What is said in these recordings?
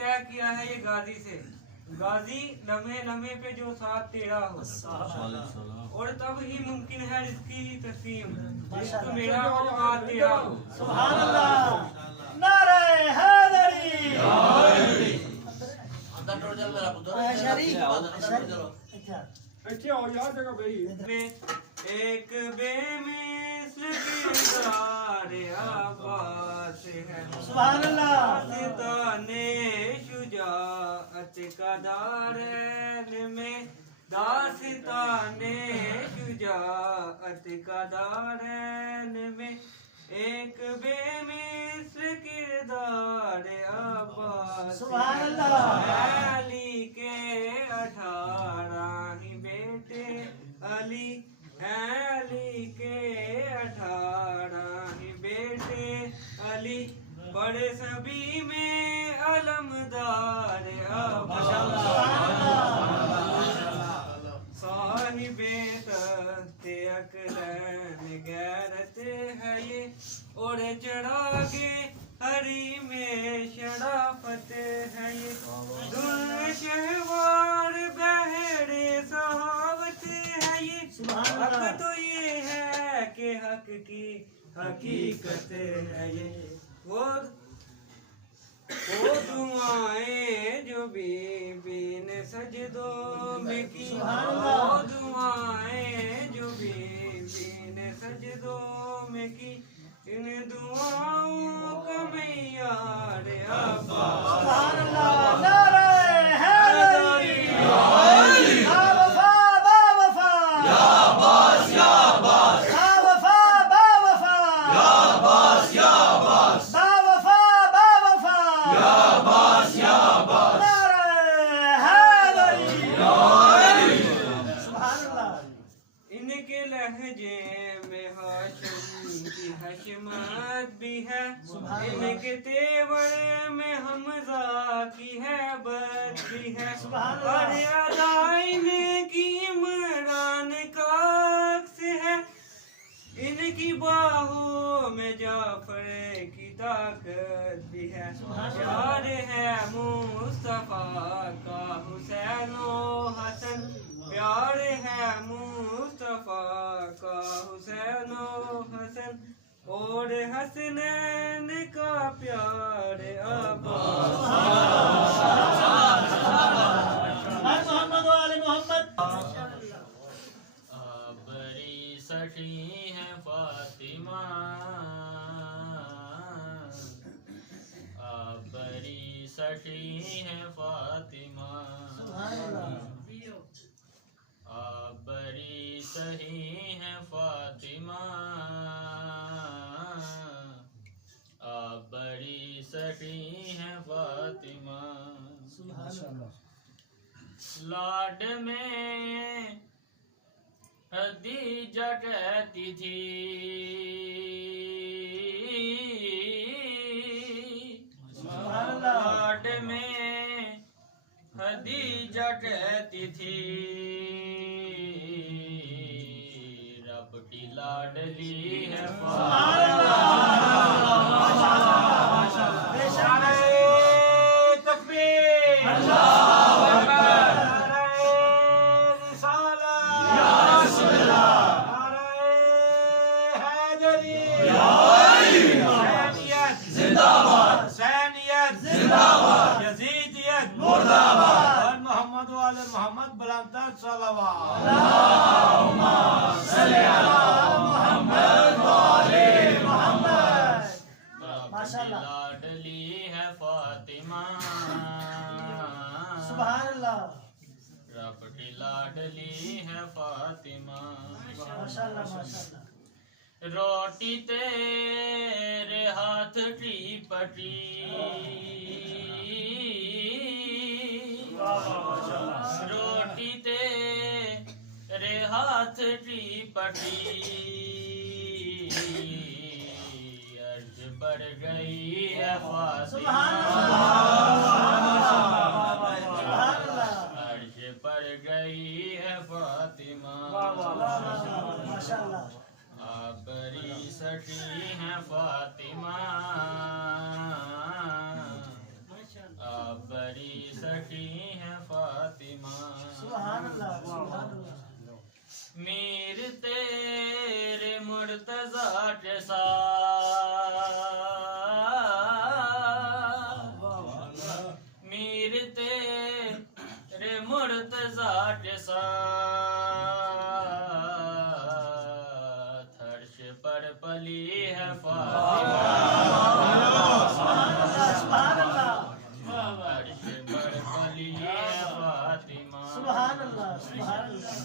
तय किया है ये गाजी से, गाजी लम्हे लम्हे पे जो साथ तेरा हो, और तब ही मुमकिन है इसकी तस्लीम, इश्क मेरा हो बात तेरा हो। सुभान अल्लाह, नारे हैदरी। एक बेमिसल किरदार अब्बास है, सुभान अल्लाह। दास्ताने शुजाअत का दारैन में, दास्ताने शुजाअत का दारैन में, एक बेमिसल किरदार अब्बास। सुभान अल्लाह। अली के 18 ही बेटे, अली के 18 ही बेटे, अली बड़े सभी में अलमदार अब्बास। साहिबे तख्ते अकरम गैरत है ये, और चढ़ागे हरी में शराफत है ये, दुर्शहवार बहरे सहावत है ये। हक तो ये है कि हक की हकीकत है ये, वो दुआएं जो बीबी ने सजदों में की, वो दुआएं जो बीबी ने सजदों में की, इन दुआओं का मैयार अब्बास। सुभान अल्लाह, नारे हैदरी। या वफा बा वफा, या अब्बास या अब्बास, या वफा बा वफा, या अब्बास या अब्बास, बा वफा बा वफा, या अब्बास या अब्बास, नारे हैदरी। सुभान अल्लाह। इनके लहजे में हाशिम की हशमत भी है, इनके तेवर में हमजा की हैबत भी है, और अदाइन की इमरान का अक्स है, इनकी बाहों में जाफर की ताकत भी है, प्यार है मुस्तफा का हुसैन व हसन, प्यार है मुस्तफा का हुसैन व हसन, और हसनैन का प्यार अब्बास। मोहम्मद वाले मोहम्मद। बड़ी सखी है फातिमा, बड़ी सखी है फातिमा, बड़ी सही है फातिमा, बड़ी सखी है फातिमा। लाड में खदीजा कहती थी, लाड में खदीजा कहती थी, रब की लाडली है मोहम्मद वाले मोहम्मद बुलंदर सल्लल्लाहु माशाअल्लाह। लाडली है फातिमा, सुभान अल्लाह। रब की लाडली है फातिमा, माशाअल्लाह माशाअल्लाह। रोटी तेरे हाथ की पटी, रोटी तेरे हाथ की पटी, अर्ज बढ़ गई है फातिमा, अर्ज बढ़ गई है फातिमा, माशाअल्लाह। बड़ी सखी है फातिमा, आप बड़ी सखी है फातिमा। सुभान अल्लाह सुभान अल्लाह। मीर तेरे मुर्तजा के साथ, मीर तेरे मुर्तजा के साथ हर्ष पर पली है फातिमा। सुभान अल्लाह हर्ष पर पली है फातिमा। सुभान अल्लाह सुभान अल्लाह।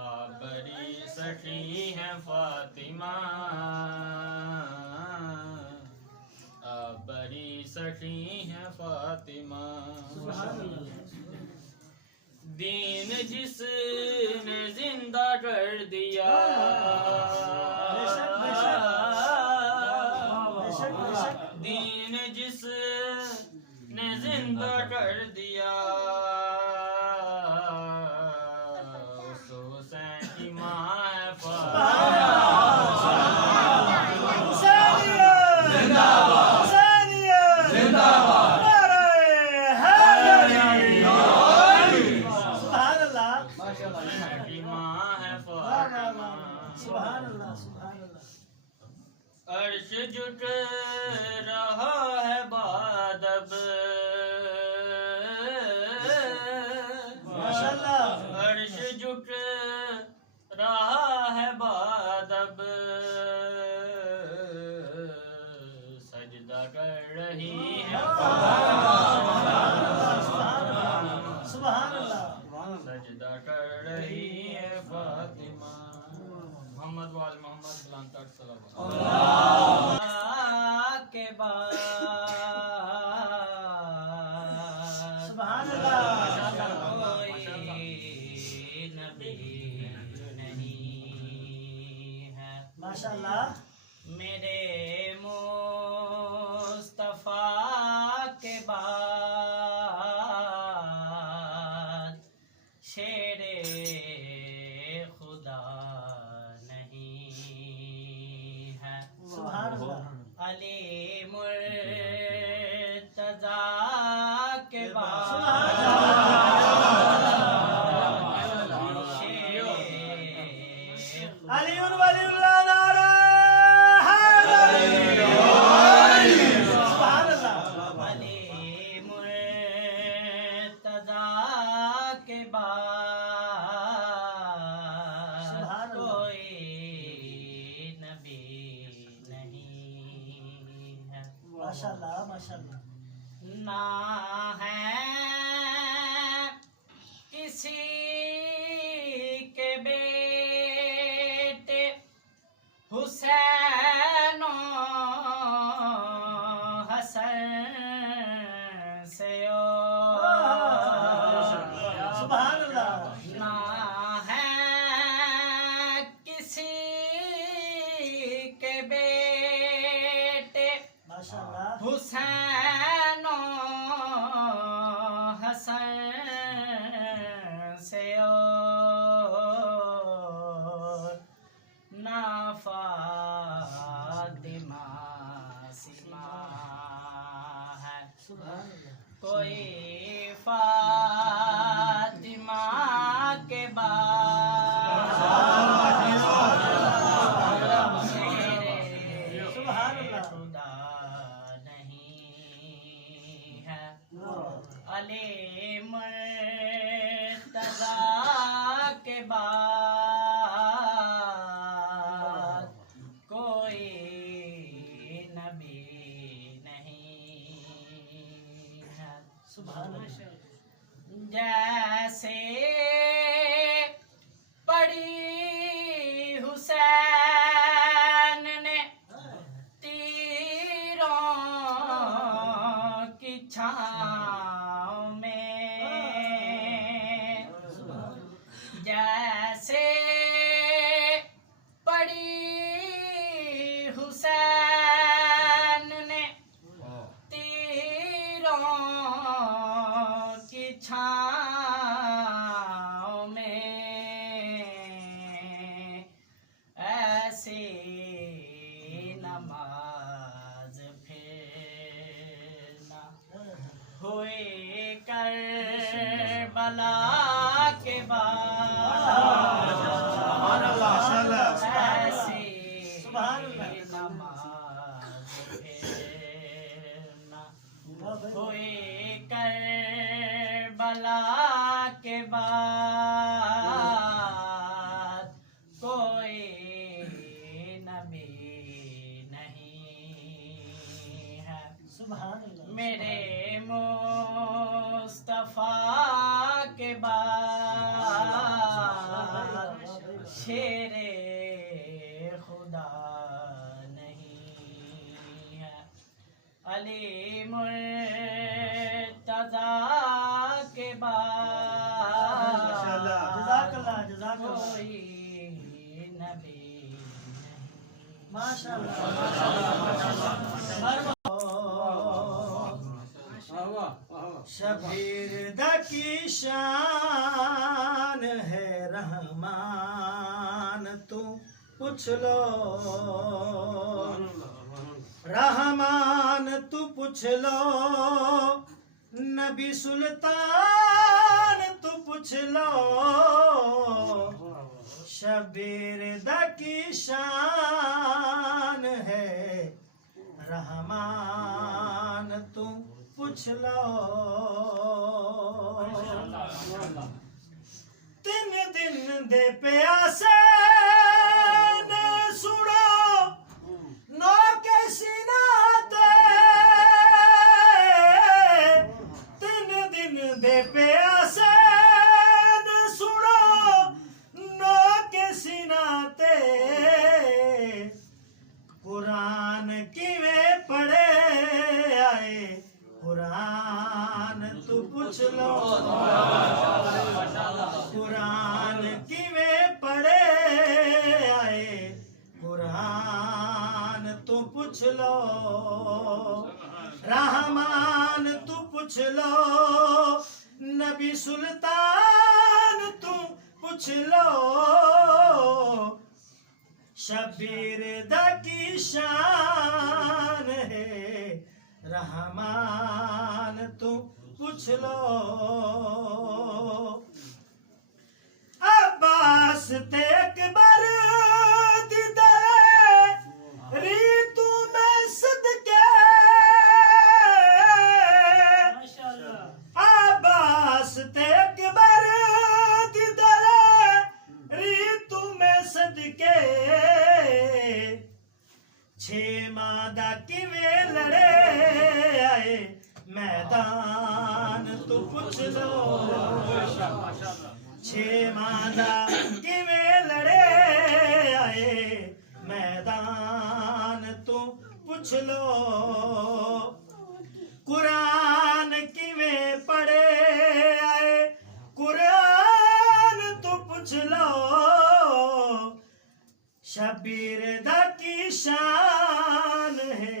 आप बड़ी सखी है फातिमा, आप बड़ी सखी है फातिमा। दीन जिसने जिंदा कर दिया, दीन जिसने जिंदा कर दिया, उस हुसैन की माँ है फातिमा। की माँ है फातिमा। सुभान अल्लाह सुभान अल्लाह। अर्श जुट रहा है बादब, माशाअल्लाह। अर्श जुट रहा है बादब, सजदा कर रही है सुभान अल्लाह। सजदा कर रही है फातिमा। मोहम्मद वाल मोहम्मद लांतर सल्लल्लाहु के बाद सुभान अल्लाह। कोई नबी नहीं है माशाअल्लाह। मेरे मुस्तफा के बाद शेरे खुदा नहीं है। सुभान अल्लाह। अली मुर्तजा के बाद अली वलीउल्लाह नारा सुभान अल्लाह। अली मुर्तजा के बाद कोई नबी नहीं है। माशाअल्लाह माशाअल्लाह। ना है किसी के बेटे हुसैन हसन से सुभान अल्लाह। ना है किसी के बेटे माशाअल्लाह हुसैन हसन से ना फातिमा सिमा है। कोई फातिमा के बाद खुदा नहीं है। अली मुर्तजा के बाद कोई नबी नहीं है। सुभान अल्लाह। जैसे पड़ी हुसैन ने तीरों की छाँव में, जैसे पड़ी हुसैन ने तीरों की छाँव में, ऐसी नमाज फिर ना हो कोई करबला के बाद ऐसी नमाज फेरना, कोई करबला के बाद कोई नबी नहीं है। मेरे मुस्तफा के बाद शेरे खुदा नहीं है। अली मुर्तज़ा के बाद कोई नबी नहीं। शबीर की शान है रहमान तू पूछ लो, रहमान तू पूछ लो, नबी सुल्तान तू पूछ लो। शबीर की शान है रहमान तू पूछ लो। तीन दिन दे प्यासे ने सुनो नो के सिनाते, तीन दिन दे प्यासे ने सुनो नो के सिनाते, कुरान किवें पढ़े आए कुरान तू पूछ लो, कुरान किवें पढ़े आए कुरान तू पूछ लो, रहमान तू पूछ लो, नबी सुल्तान तू पूछ लो। शबीर की शान है रहमान तू पूछ लो। अब्बास ते अकबर दिदरे रीतू में सदके, अब्बास ते अकबर दिदरे रीतू में सदके, छे मादा किवें लड़े आए मैदान तू पूछ लो, छे मादा किवें लड़े आए मैदान तू पूछ लो। कुरान किवें पढ़े आए कुरान तू पूछ लो। शबीर की शान है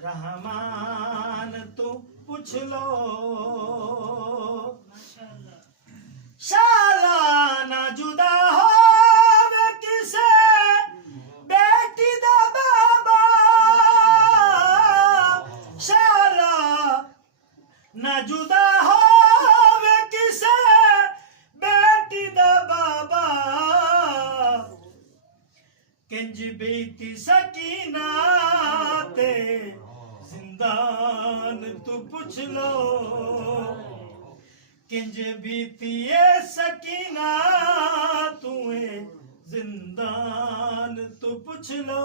रहमान तू पूछ लो। शाला ना जुदा हो वे किसे बेटी दा बाबा, शाला ना जुदा हो वे किसे बेटी दा बाबा, किंज बीती सकीना ते जिंदान तू पूछ लो, किंज बीती सकीना तुए जिंदान तू पूछ लो।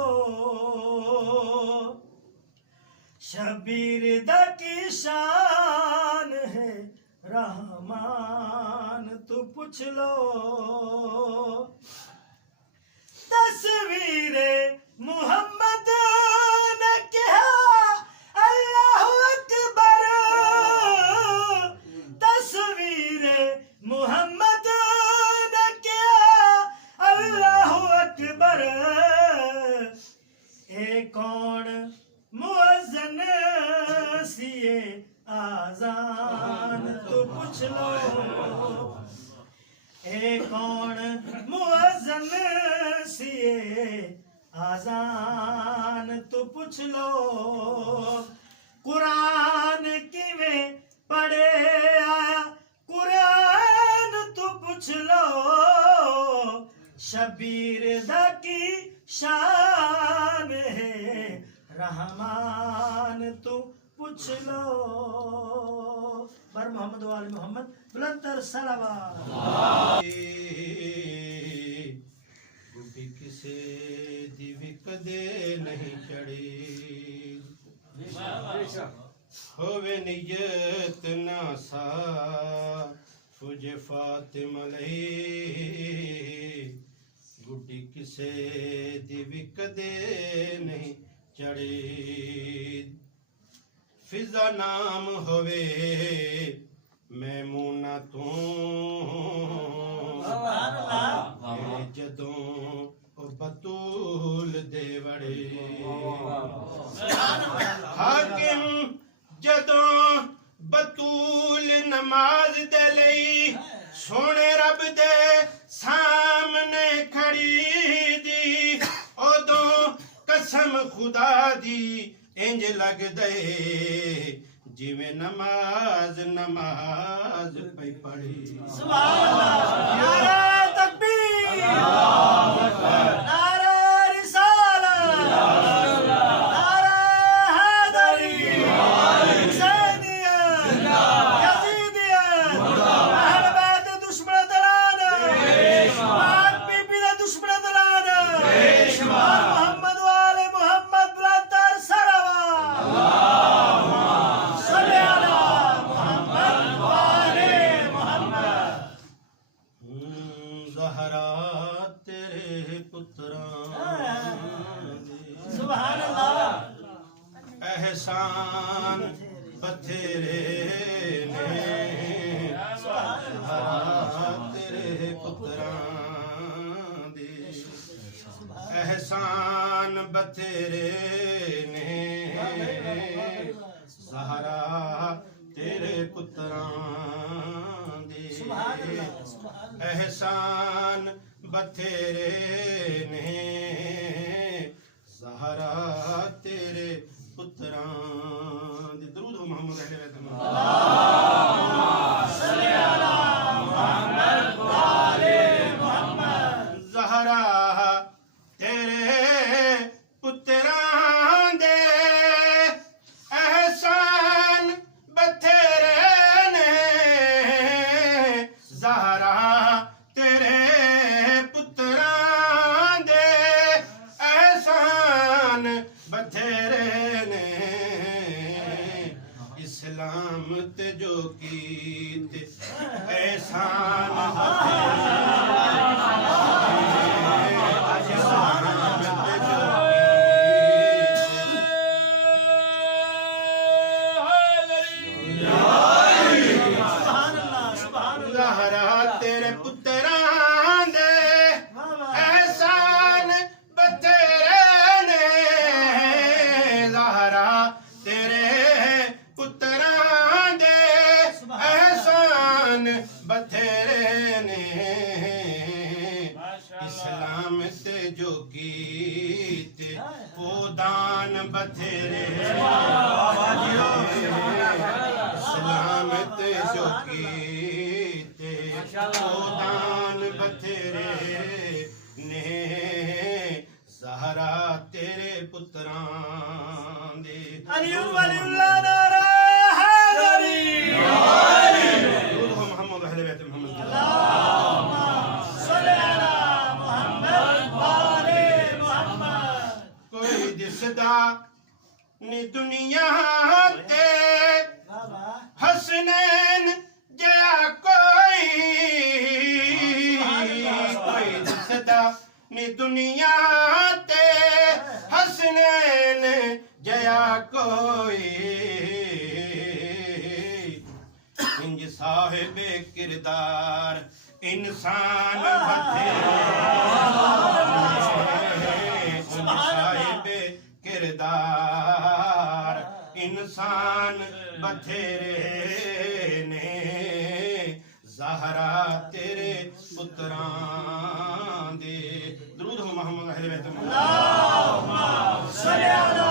शबीर की शान है रहमान तू पूछ लो। तस्वीरे मोहम्मद ने कहा अल्लाह अकबर, तस्वीरे मोहम्मद ने कहा अल्लाह अकबर, ए कौन मुअज्जिन सिए आजान तू पूछ लो, ए कौन मुअज्जिन सिए आजान तू पूछ लो। कुरान किवें पढ़े शबीर दा की शान है रहमान तू पूछ लो बर मोहम्मद वाल मोहम्मद बुलंदर सलावत गुड्डी किसे दिवी कदे नहीं चढ़ी होवे नियत ना सा फुजे फातिमा लई गुड्डी किसे दिवी कदे नहीं चढ़ी फिजा नाम होवे मैमूना तू जदों बतूल दे वड़े हाकिम जदों बतूल नमाज दे लई सोने रब दे सामने खड़ी दी ओदों कसम खुदा दी इंज लग दे जिवें नमाज पे पढ़ी सुभान अल्लाह नारा तकबीर नारा रिसालत नारा हैदरी हुसैनियत यजीदियत अहल बैत दुश्मन दलाना पाक बीबी दा दुश्मन दलाना मोहम्मद वाले मोहम्मद बुलंदर सलावत सल्ले अला मोहम्मद वाले मोहम्मद ज़हरा तेरे पुत्रां सुभान अल्लाह एहसान बथेरे ने ज़हरा तेरे पुत्रां दे एहसान बथेरे ने ज़हरा तेरे पुत्रां दे एहसान बथेरे ने ज़हरा तेरे पुत्रां दे दरूद हो मोहम्मद अहले बैत सल्ले अला मोहम्मद वाले मोहम्मद ज़हरा तेरे पुत्रां दे एहसान बथेरे ने ज़हरा तेरे पुत्रां दे एहसान बथेरे ने इस्लाम ते जो कीते एहसान ज़हरा तेरे पुत्रां दे एहसान बथेरे ने ज़हरा तेरे पुत्रां दे एहसान बथेरे ने इस्लाम ते जो कीते ओ दान बथेरे इस्लाम ते जो कीते ओ दान बथेरे ने ज़हरा तेरे पुत्रां दे अलीउल वलीउल्लाह नारा हैदरी मोहम्मद अहले बैत मोहम्मद सल्ले अला मोहम्मद वाले मोहम्मद कोई दिसदा नी दुनिया ते हसनैन जया कोई दिसदा नी दुनिया ते हसनैन जया कोई इंज साहिब किरदार इंसान साहिब किरदार इंसान बथेरे ने ज़हरा तेरे पुत्रां दे दरूद हो मोहम्मद अहले बैत सल्ले अला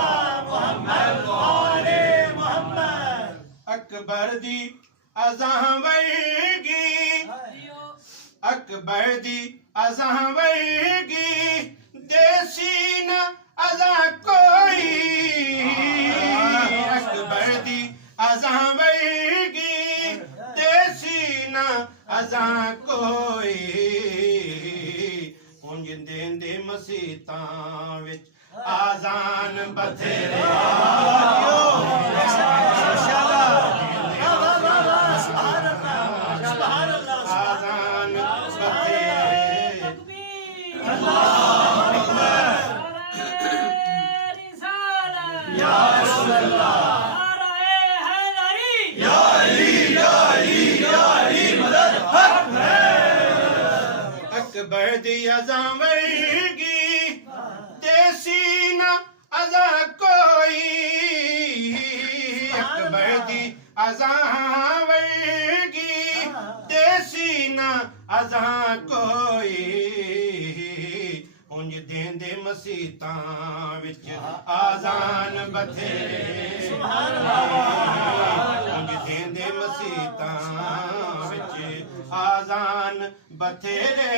मोहम्मद वाले मोहम्मद अकबर दी अज़ां वर्गी अकबर दी अज़ां वर्गी देसी न अज़ां कोई अकबर दी अज़ां वर्गी देसी न अज़ां कोई उंज देंदे मसीतां विच आज़ान बथेरे आज़ान बथेरे अकबर दी अज़ां वर्गी देसी न अज़ां कोई अकबर दी अज़ां वर्गी देसी न अज़ां कोई उंज देंदे मसीतां विच आज़ान बथेरे उंज देंदे मसीतां विच आज़ान बथेरे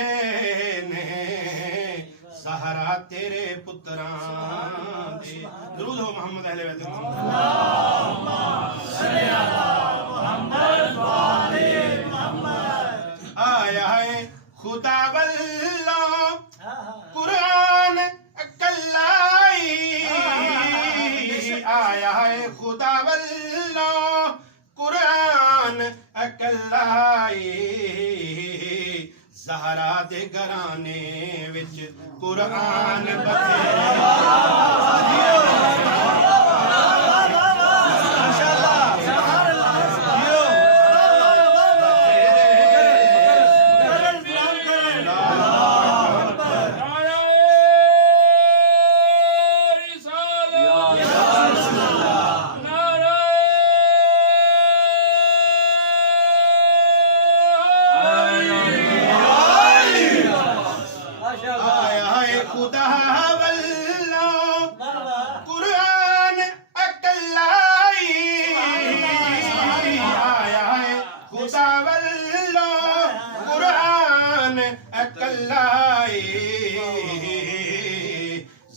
ने सहारा तेरे पुत्रां दे दुरूद हो मोहम्मद अहले बैत मोहम्मद आया है खुदा वल्लों कुरान कल्लाई आया है खुदा वल्लों कुरान कल्लाई ज़हरा दे घराने विच कुरान बथेरे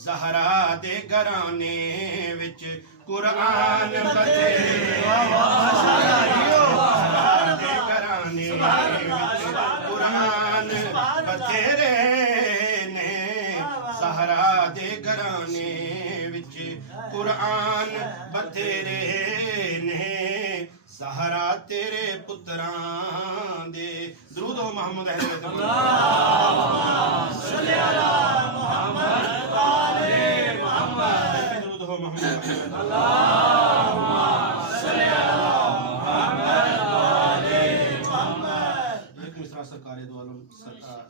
ज़हरा दे घराने विच कुरान बथेरे दे घराने विच कुरान बथेरे ने ज़हरा दे घराने विच कुरान बथेरे ने ज़हरा तेरे पुत्रां दे दुरूद हो मोहम्मद अहले बैत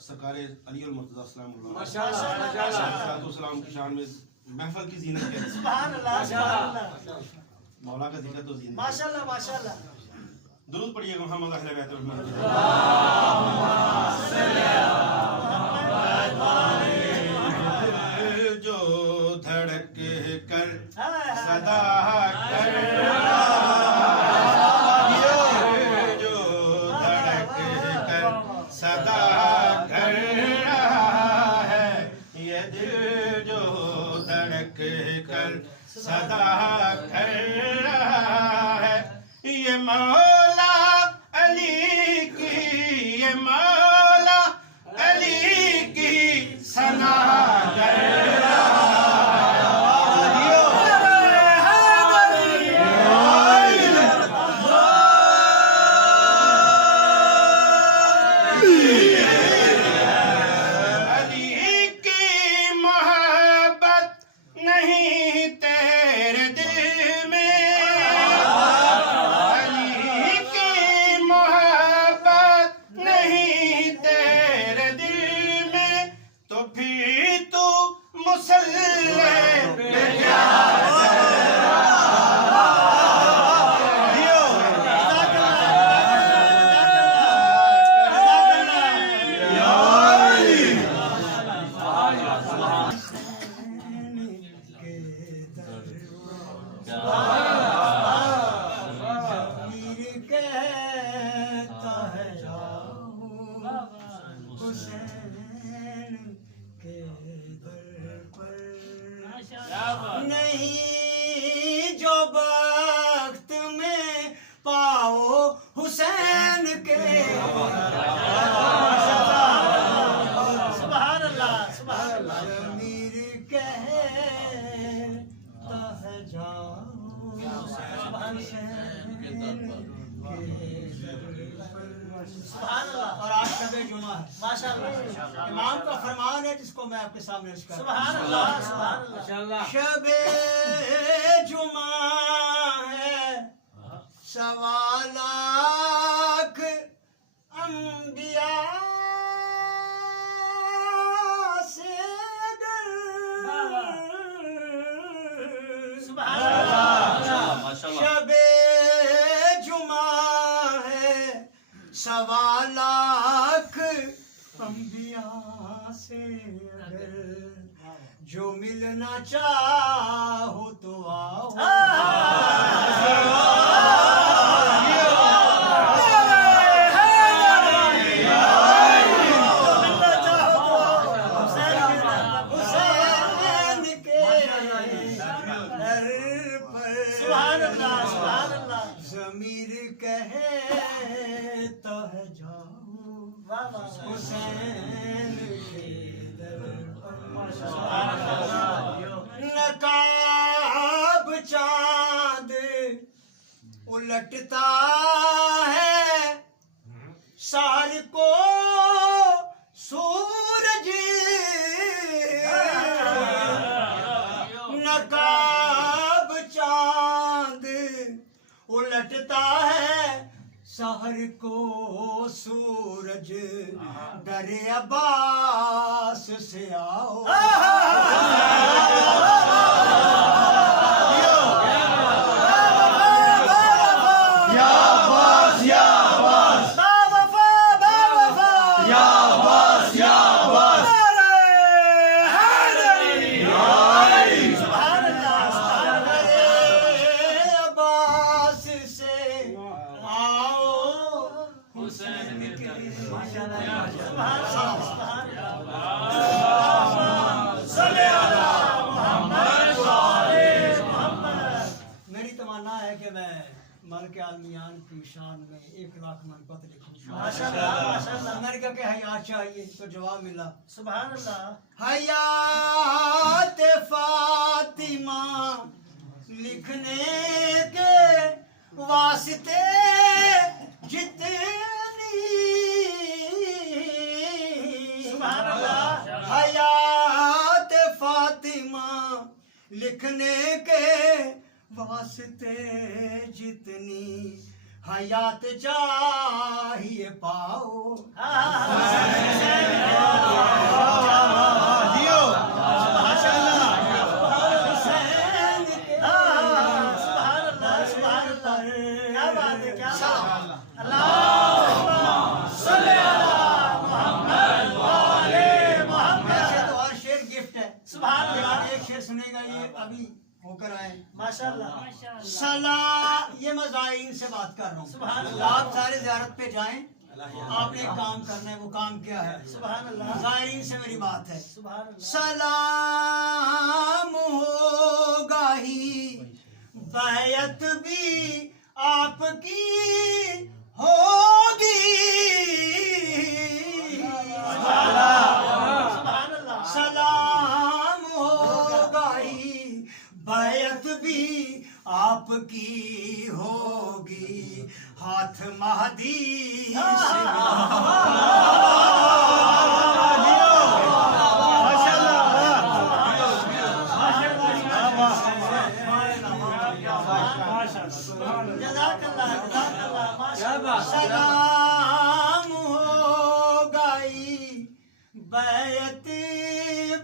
सरकारे अली और मुर्तज़ा सलामुल्लाह माशाअल्लाह की शान में महफिल की ज़ीनत है सुभान अल्लाह मौला का जिक्र तो ज़ीनत माशाअल्लाह माशाअल्लाह दुरूद पढ़िए मोहम्मद अहले बैत जो धड़क कर सदा कर जो धड़क कर सदा कर रहा है ये दिल जो धड़क कर सदा कर रहा है ये मौला अली की ये मौला हुसैन के दर पर नहीं जो वक्त में पाओ हुसैन के सुभान अल्लाह सुभान अल्लाह मीर कहता है जाओ और आज शबे जुमा है माशाअल्लाह इमाम का फरमान है जिसको मैं आपके सामने पेश कर रहा हूं सुभान अल्लाह शबे जुमा है सवा लाख अंबिया से अगर सुभान अल्लाह शबे जुमा है सवा लाख अंबिया से अगर जो मिलना चाहो तो आओ ज़मीर कहता है जाओ हुसैन के दर पर नकाब चांद उलटता है साल को सूरज नकाब चांद उलटता है सहर को सूरज दरे अब्बास से आओ मेरी तमन्ना है कि मैं मलक आलमियान की शान में 1 लाख मनक़त लिखूं माशाअल्लाह माशाअल्लाह मैंने कहा कि हयात चाहिए तो जवाब मिला सुभान अल्लाह हयात फातिमा लिखने के वास्ते जितनी सुभान अल्लाह हयात फातिमा लिखने के वास्ते जितनी हयात चाहिए पाओ एक शेर सुनेगा ये अभी होकर आए माशाल्लाह ये मैं ज़ायरीन से बात कर रहा हूँ सुभान अल्लाह आप सारे ज़ियारत पे जाएं आपने एक काम करना है वो काम क्या है सुभान अल्लाह ज़ायरीन से मेरी बात है सुभान अल्लाह सलाम होगा ही बैयत भी आपकी होगी सलाम होगा ही बैयत भी आपकी होगी हाथ महदी सलाम होगा ही बैयत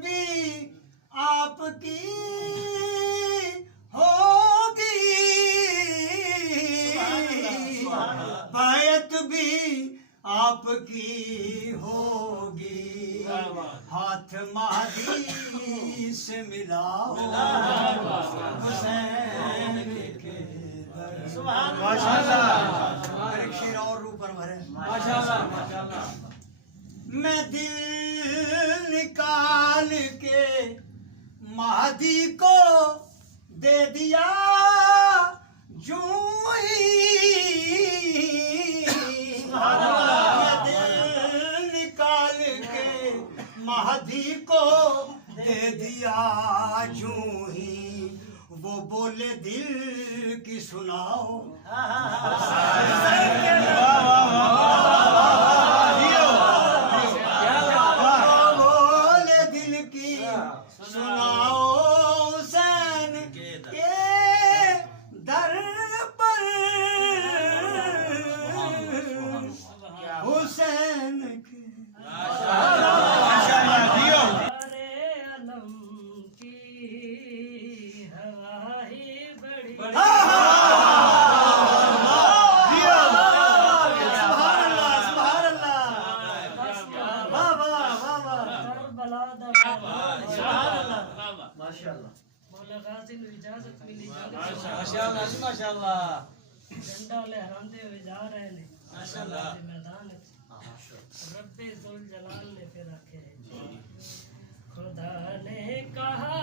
भी आपकी होगी बैयत भी आपकी होगी हाथ महदी से मिलाओ हुसैन के दर माशाअल्लाह एक शेर और ऊपर भरे माशाअल्लाह मैं दिल निकाल के महदी को दे दिया यूं ही। मैं दिल निकाल के महदी को दे दिया यूं ही। वो बोले दिल की सुनाओ, बोले दिल की सुनाओ, हुसैन के दर पर, हुसैन के इजाजत मिली माशाल्लाह माशाल्लाह झंडा लहराते हुए जा रहे हैं माशाल्लाह मैदान रब्बे जुल जलाल ने फिर रखे खुदा ने कहा